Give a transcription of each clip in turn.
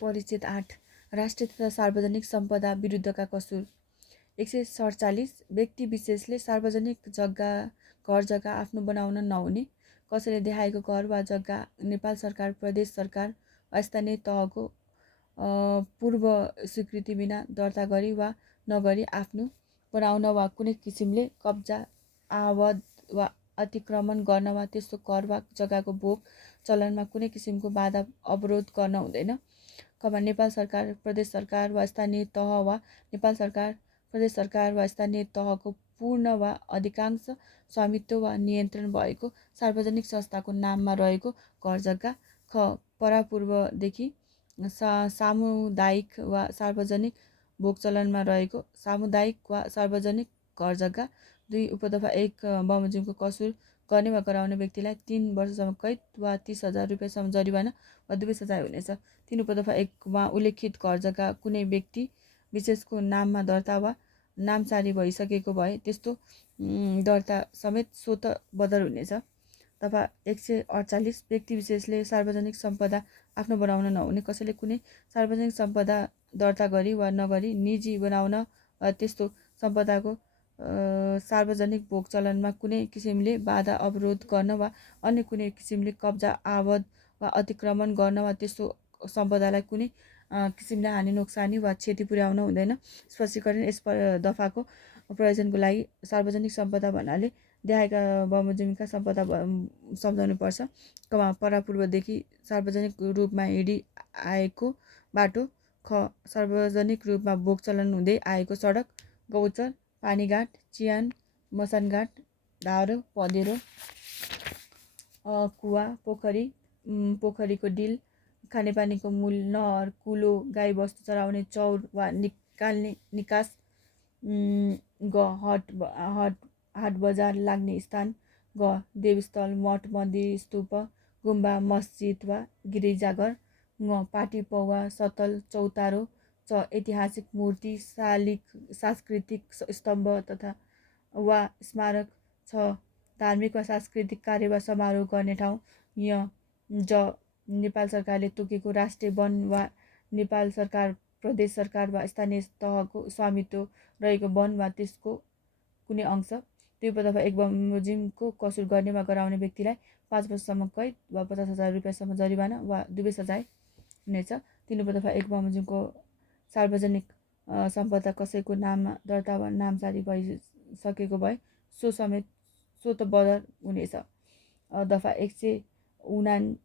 परिच्छेद 8 राष्ट्रिय तथा सार्वजनिक सम्पदा विरुद्धका कसुर 147 व्यक्ति विशेषले सार्वजनिक घर जग्गा आफ्नो बनाउन नहुने, कसैले देखाएको घर वा जग्गा नेपाल सरकार, प्रदेश सरकार वा स्थानीय तहको पूर्व स्वीकृति बिना दर्ता गरी वा नगरी आफ्नो बनाउन वा कुनै किसिमले कब्जा, आवध वा अतिक्रमण गर्न वा त्यस्तो घर वा जग्गाको भोग चलनमा कुनै किसिमको बाधा अवरोध गर्न हुँदैन। नेपाल सरकार, प्रदेश सरकार वा स्थानीय तह वा नेपाल सरकार, प्रदेश सरकार वा स्थानीय तहको पूर्ण वा अधिकांश स्वामित्व वा नियन्त्रण भएको सार्वजनिक संस्थाको नाममा रहेको घर जग्गा। परापूर्वदेखि सामुदायिक वा सार्वजनिक भोग चलनमा रहेको सामुदायिक वा सार्वजनिक घर जग्गा। 2 उपदफा 1 बमोजिमको कसुर गर्ने वा गराउने व्यक्तिलाई 3 वर्षसम्म कैद वा 30,000 रुपियाँसम्म जरिवाना वा दुवै सजाय हुनेछ। 3 उपदफा 1 मा उल्लेखित घर जग्गा कुनै व्यक्ति विशेषको नाममा दर्ता वा नामसारी भइसकेको भए त्यस्तो दर्ता समेत स्वत बदर हुनेछ। दफा 148 व्यक्ति विशेषले सार्वजनिक सम्पदा आफ्नो बनाउन नहुने, कसैले कुनै सार्वजनिक सम्पदा दर्ता गरी वा नगरी निजी बनाउन वा त्यस्तो सम्पदाको सार्वजनिक भोग चलनमा कुनै किसिमले बाधा अवरोध गर्न वा अन्य कुनै किसिमले कब्जा, आवध वा अतिक्रमण गर्न वा त्यस्तो सम्पदालाई कुनै किसिमले हानि नोक्सानी वा क्षति पुर्याउन हुँदैन। स्पष्टीकरण यस दफाको प्रयोजनको लागि सार्वजनिक सम्पदा भन्नाले देखाएका बमोजिमका सम्पदा सम्झाउनुपर्छ। परापूर्वदेखि सार्वजनिक रूपमा हिँडी आएको बाटो। सार्वजनिक रूपमा भोग चलन हुँदै आएको सडक, गौचर, पानीघाट, चियान, मसानघाट, धारो, पँधेरो, कुवा, पोखरी, पोखरीको डिल, खानेपानीको मूल, नहर, कुलो, गाईबस्तु चराउने चौर वा निकाल्ने निकास, हाट बजार लाग्ने स्थान, देवस्थल, मठ, मन्दिर, स्तूप, गुम्बा, मस्जिद वा गिरिजाघर, पाटी पौवा, सतल, चौतारो, ऐतिहासिक मूर्ति, सांस्कृतिक स्तम्भ तथा वा स्मारक, धार्मिक वा सांस्कृतिक कार्य वा समारोह गर्ने ठाउँ, नेपाल सरकारले तोकेको राष्ट्रिय वन वा नेपाल सरकार, प्रदेश सरकार वा स्थानीय तहको स्वामित्व रहेको वन वा त्यसको कुनै अंश। 2 उपदफा 1 बमोजिमको कसुर गर्ने वा गराउने व्यक्तिलाई 5 वर्षसम्म कैद वा 50,000 रुपियाँसम्म जरिवाना वा दुवै सजाय हुनेछ। 3 उपदफा 1 बमोजिमको सार्वजनिक सम्पदा कसैको नाममा दर्ता वा नामसारी भइसकेको भए सो समेत स्वत बदर हुनेछ। दफा 149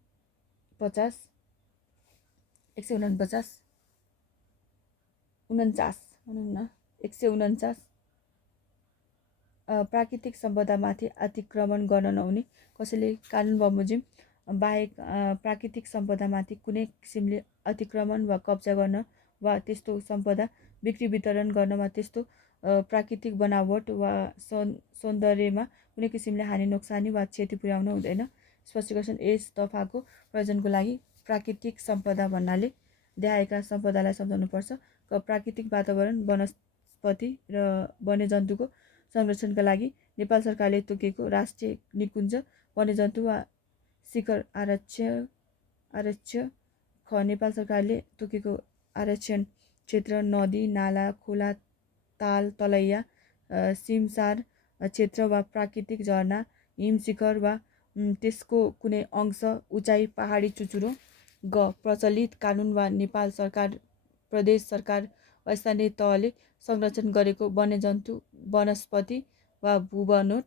प्राकृतिक सम्पदामाथि अतिक्रमण गर्न नहुने, कसैले कानुन बमोजिम बाहेक प्राकृतिक सम्पदामाथि कुनै किसिमले अतिक्रमण वा कब्जा गर्न वा त्यस्तो सम्पदा बिक्री वितरण गर्न वा त्यस्तो प्राकृतिक बनावट वा सौन्दर्यमा कुनै किसिमले हानि नोक्सानी वा क्षति पुर्याउन हुँदैन। स्पष्टीकरण यस दफाको प्रयोजनको लागि प्राकृतिक सम्पदा भन्नाले देखाएका सम्पदालाई सम्झाउनुपर्छ। प्राकृतिक वातावरण, वनस्पति र वन्यजन्तुको संरक्षणका लागि नेपाल सरकारले तोकेको राष्ट्रिय निकुञ्ज, वन्यजन्तु वा शिखर आरक्ष्य। नेपाल सरकारले तोकेको आरक्षण क्षेत्र नदी, नाला, खोला, ताल, तलैया, सिमसार क्षेत्र वा प्राकृतिक झरना, हिमशिखर वा त्यसको कुनै अंश, उचाइ, पहाडी चुचुरो। प्रचलित कानुन वा नेपाल सरकार, प्रदेश सरकार वा स्थानीय तहले संरक्षण गरेको वन्यजन्तु, वनस्पति वा भूबनोट।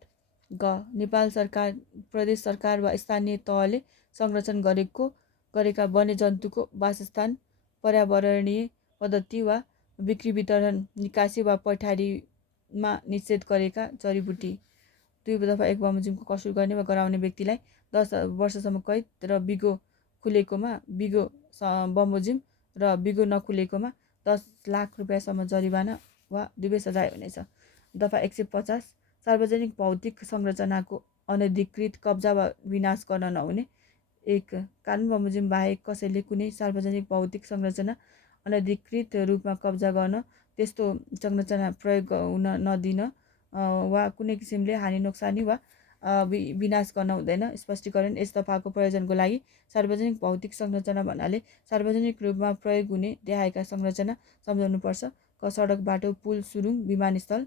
नेपाल सरकार, प्रदेश सरकार वा स्थानीय तहले संरक्षण गरेका वन्यजन्तुको वासस्थान, पर्यावरणीय पद्धति वा बिक्री वितरण, निकासी वा पैठारीमा निषेध गरेका जडीबुटी। 2 दफा 1 बमोजिमको कसुर गर्ने वा गराउने व्यक्तिलाई 10 वर्षसम्म कैद र बिगो खुलेकोमा बिगो बमोजिम र बिगो नखुलेकोमा 10 लाख रुपियाँसम्म जरिवाना वा दुवै सजाय हुनेछ। दफा 150 सार्वजनिक भौतिक संरचनाको अनधिकृत कब्जा वा विनाश गर्न नहुने। 1 कानुन बमोजिम बाहेक कसैले कुनै सार्वजनिक भौतिक संरचना अनधिकृत रूपमा कब्जा गर्न, त्यस्तो संरचना प्रयोग हुन नदिन वा कुनै किसिमले हानि नोक्सानी वा विनाश गर्न हुँदैन। स्पष्टीकरण यस दफाको प्रयोजनको लागि सार्वजनिक भौतिक संरचना भन्नाले सार्वजनिक रूपमा प्रयोग हुने देखाएका संरचना सम्झाउनुपर्छ। क सडक, बाटो, पुल, सुरुङ, विमानस्थल।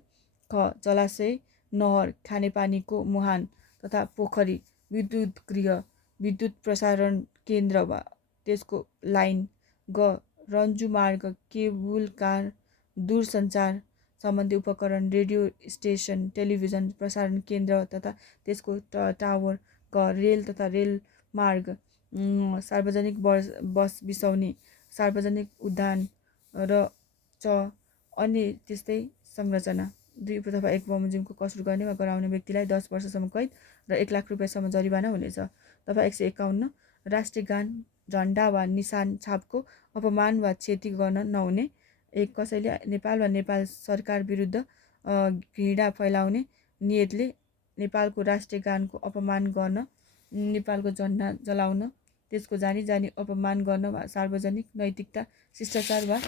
ख जलाशय, नहर, खानेपानीको मुहान तथा पोखरी, विद्युत गृह, विद्युत प्रसारण केन्द्र वा त्यसको लाइन। ग रन्जु मार्ग, केबुल कार, दूरसञ्चार सम्बन्धी उपकरण, रेडियो स्टेसन, टेलिभिजन प्रसारण केन्द्र तथा त्यसको टावर। ग रेल तथा रेल मार्ग, सार्वजनिक बस बिसाउने, सार्वजनिक उद्यान र च अन्य त्यस्तै संरचना। 2 तथा 1 बमोजिमको कसुर गर्ने वा गराउने व्यक्तिलाई 10 वर्षसम्म कैद र 1 लाख रुपियाँसम्म जरिवाना हुनेछ। तथा 151 राष्ट्रिय गान, झन्डा वा निशान छापको अपमान वा क्षति गर्न नहुने। 1 कसैले नेपाल वा नेपाल सरकार विरुद्ध घृणा फैलाउने नियतले नेपालको राष्ट्रिय गानको अपमान गर्न, नेपालको झन्डा जलाउन, त्यसको जानी जानी अपमान गर्न वा सार्वजनिक नैतिकता, शिष्टाचार वा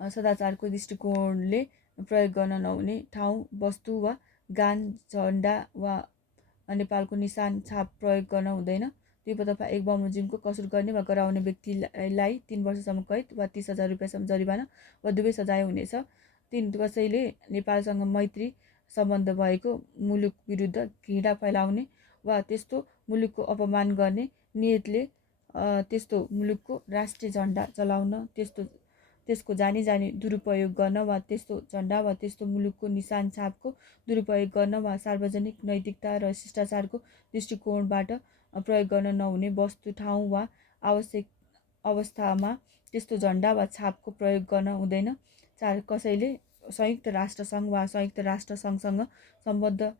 सदाचारको दृष्टिकोणले प्रयोग गर्न नहुने ठाउँ, वस्तु वा गान, झन्डा वा नेपालको निशान छाप प्रयोग गर्न हुँदैन। 2 तथा 1 बमोजिमको कसुर गर्ने वा गराउने व्यक्तिलाई 3 वर्षसम्म कैद वा 30,000 रुपियाँसम्म जरिवाना वा दुवै सजाय हुनेछ। 3 कसैले नेपालसँग मैत्री सम्बन्ध भएको मुलुक विरुद्ध घृणा फैलाउने वा त्यस्तो मुलुकको अपमान गर्ने नियतले त्यस्तो मुलुकको राष्ट्रिय झन्डा जलाउन, त्यसको जानी जानी दुरुपयोग गर्न वा त्यस्तो झन्डा वा त्यस्तो मुलुकको निशान छापको दुरुपयोग गर्न वा सार्वजनिक नैतिकता र शिष्टाचारको दृष्टिकोणबाट प्रयोग गर्न नहुने वस्तु, ठाउँ वा आवश्यक अवस्थामा त्यस्तो झन्डा वा छापको प्रयोग गर्न हुँदैन। 4 कसैले संयुक्त राष्ट्र सङ्घ वा संयुक्त राष्ट्र सङ्घसँग सम्बद्ध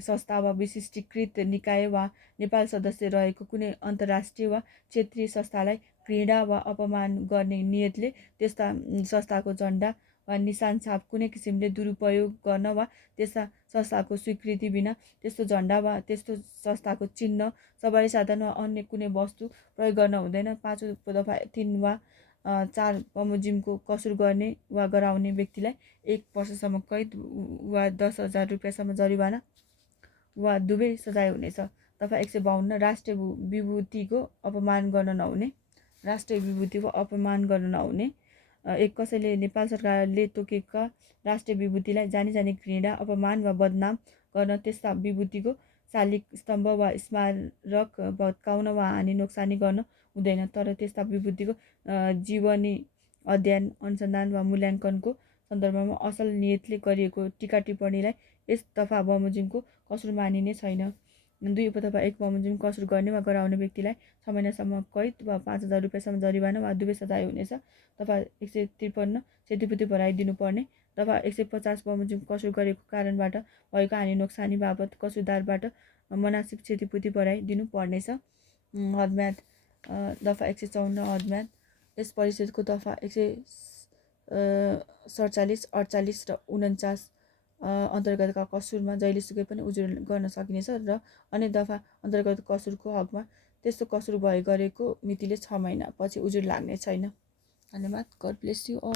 संस्था वा विशिष्टीकृत निकाय वा नेपाल सदस्य रहेको कुनै अन्तर्राष्ट्रिय वा क्षेत्रीय संस्थालाई घृणा वा अपमान गर्ने नियतले त्यस्ता संस्थाको झन्डा वा निशान छाप कुनै किसिमले दुरुपयोग गर्न वा त्यस्ता संस्थाको स्वीकृति बिना त्यस्तो झन्डा वा त्यस्तो संस्थाको चिन्ह, सवारी साधन वा अन्य कुनै वस्तु प्रयोग गर्न हुँदैन। 5 दफा 3 वा 4 बमोजिमको कसुर गर्ने वा गराउने व्यक्तिलाई 1 वर्षसम्म कैद वा 10,000 रुपियाँसम्म जरिवाना वा दुवै सजाय हुनेछ। दफा 152 राष्ट्रिय विभूतिको अपमान गर्न नहुने। राष्ट्रिय विभूतिको अपमान गर्न नहुने। 1 कसैले नेपाल सरकारले तोकेका राष्ट्रिय विभूतिलाई जानी जानी घृणा, अपमान वा बदनाम गर्न, त्यस्ता विभूतिको शालिग, स्तम्भ वा स्मारक भत्काउन वा हानि नोक्सानी गर्न हुँदैन। तर त्यस्ता विभूतिको जीवनी, अध्ययन, अनुसन्धान वा मूल्याङ्कनको सन्दर्भमा असल नियतले गरिएको टीका टिप्पणीलाई यस दफा बमोजिमको कसुर मानिने छैन। 2 तथा 1 बमोजिम कसुर गर्ने वा गराउने व्यक्तिलाई 6 महिनासम्म कैद वा 5,000 रुपियाँसम्म जरिवाना वा दुवै सजाय हुनेछ। दफा 153 क्षतिपूर्ति भराइ दिनुपर्ने। दफा 150 बमोजिम कसुर गरेको कारणबाट भएको हानि नोक्सानी बाबत कसुरदारबाट मनासिब क्षतिपूर्ति भराइ दिनु पर्नेछ। हदम्याद। दफा 154 हदम्याद। यस परिषदको दफा 147, 48 र 49 अन्तर्गतका कसुरमा जहिलेसुकै पनि उजुर गर्न सकिनेछ र अन्य दफा अन्तर्गत कसुरको हकमा त्यस्तो कसुर भए गरेको मितिले 6 महिना पछि उजुर लाग्ने छैन। धन्यवाद। God bless you all.